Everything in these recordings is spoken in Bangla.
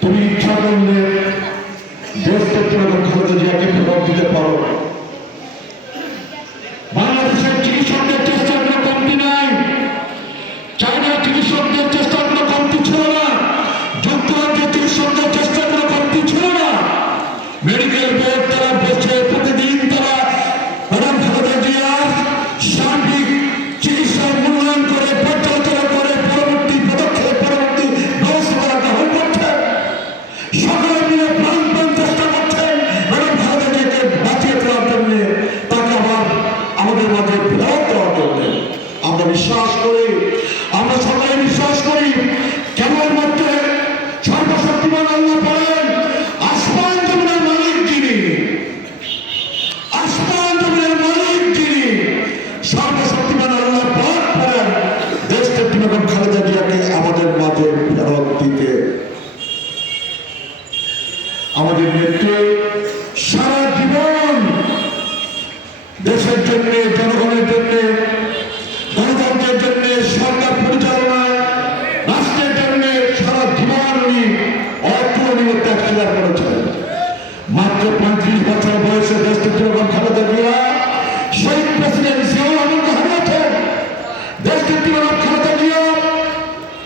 তুমি ইচ্ছা করলে দেশকে খালেদা জিয়াকে ফেরত দিতে পারো। বাংলাদেশের চিকিৎসকদের চেষ্টার কোনো কমতি নাই, চায়নার চিকিৎসকদের চেষ্টার কোনো কমতি ছিল না, যুক্তরাজ্যের চিকিৎসকদের চেষ্টার কোনো কমতি ছিল না। মেডিকেল বোর্ড তারা বসে প্রতিদিন তারা ম্যাডাম খালেদা জিয়ার সার্বিক চিকিৎসার মূল্যায়ন করে পর্যালোচনা করে পরবর্তী পদক্ষেপ পরবর্তী ব্যবস্থা গ্রহণ করছেন। সকলে মিলে প্রাণপণ চেষ্টা করছেন ম্যাডাম খালেদা জিয়াকে বাঁচিয়ে দেওয়ার জন্য, তাকে আবার আমাদের মাঝে ফেরত দেওয়ার জন্য। আমরা বিশ্বাস করি, আমরা সবাই বিশ্বাস করি, কেবলমাত্র সর্বশক্তিমান আল্লাহ বলেন, আসমান জমিনের মালিক যিনি, আসমান জমিনের মালিক যিনি, সর্বশক্তিমান আল্লাহ পাক বলেন দেশকে বেগম খালেদা জিয়াকে আমাদের মাঝে ফেরত দিতে। আমাদের নেত্রী সারা জীবন দেশের জন্য, জনগণের জন্য, গণতন্ত্রের জন্য, সরকার পরিচালনায়, রাষ্ট্রের জন্য সারা জীবন উনি অতুলনীয় ত্যাগ স্বীকার করেছেন। মাত্র 35 বছর বয়সে দেশকে বেগম খালেদা জিয়া শহীদ প্রেসিডেন্ট জিয়াউর রহমানকে হারিয়েছেন। দেশকে বেগম খালেদা জিয়া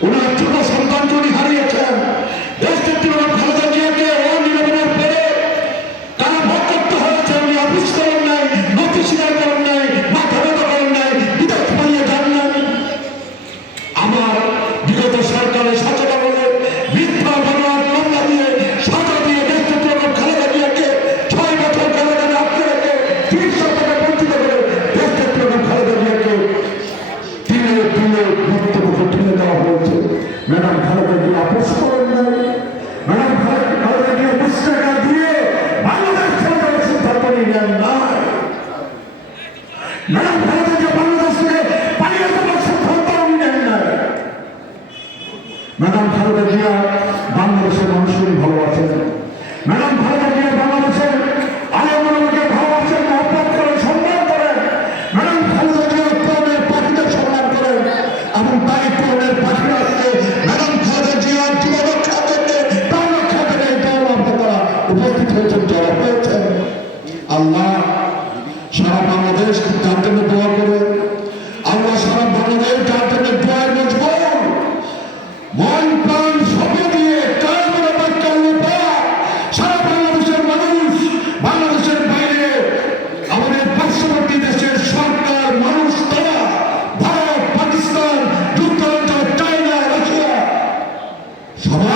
ওনার ছোট সন্তানকে উনি হারিয়েছেন। দেশকে বেগম খালেদা জিয়াকে অনির্বাচনের পরে তারা ভোট করতে হয়েছে, উনি অফিস করেন নাই, নথি স্বীকার করেন নাই, মাথা ব্যথা করেন নাই, বিদেশ পালিয়ে যান নাই। আমার বিগত সরকারের সচেতন হলে মিথ্যা বানোয়ার মামলা দিয়ে সাজা দিয়ে দেশকে বেগম খালেদা জিয়াকে 6 বছর কারাগারে আটকে রেখে চিকিৎসা থেকে বঞ্চিত করে দেশকে বেগম খালেদা জিয়াকে তিলে তিলে মৃত্যুমুখে ঠেলে দেওয়া হয়েছে। ম্যাডাম খালেদা জিয়া আপোষ করেন নাই। ম্যাডাম খালেদা জিয়া পুস্তকা দিয়ে বাংলাদেশ ছেড়ে দেওয়ার সিদ্ধান্ত নিলেন নাই। ম্যাডাম খালেদা জিয়া বাংলাদেশ থেকে পালিয়ে যাওয়ার সিদ্ধান্ত নিলেন নাই। ম্যাডাম খালেদা জিয়া বাংলাদেশের মানুষকে ভালোবাসেন। ম্যাডাম খালেদা জিয়া বাংলাদেশের আলেমকে ভালোবাসেন, মহব্বত করেন, সম্মান করেন। ম্যাডাম খালেদা জিয়া কোরআনের পাখিদের সম্মান করেন এবং তাই কোরআনের পাখিরা আজকে ম্যাডাম খালেদা জিয়ার জীবন রক্ষা করতে, প্রাণ রক্ষা করে এই তারা উপস্থিত হয়েছেন, যারা হয়েছেন। আল্লাহ সারা বাংলাদেশ যার জন্য দোয়া করে, আল্লাহ সারা বাংলাদেশ যার জন্য দোয়ার মজবুর মন প্রাণ সঁপে দিয়ে সারা বাংলাদেশের মানুষ, বাংলাদেশের বাইরে আমাদের পার্শ্ববর্তী দেশের সরকার, মানুষ, তারা ভারত, পাকিস্তান, যুক্তরাজ্য, চায়না, রাশিয়া সবাই